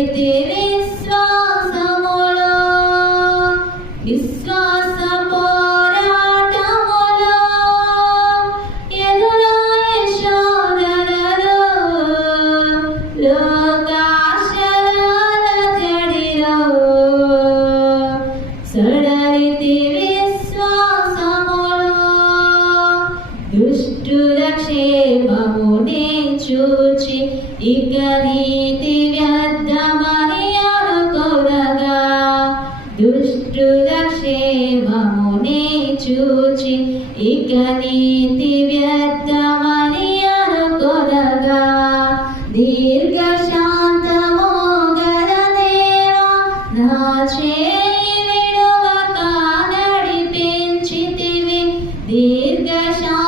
సడలితి విశ్వాసములో విశ్వాస పోరాటములో ఎదురాయే శోధనలో లోకాశయాల జడిలో సడలితి విశ్వాసములో దుష్టుల క్షేమమునే చూచి ఇక నీతి వ్యర్థమని అనుకొనగా దుష్టుల క్షేమమునే చూచి ఇక నీతి వ్యర్థమని అనుకొనగా దీర్ఘశాంతము గల దేవా నా చేయి విడువక నడిపించితివి దీర్ఘశాంత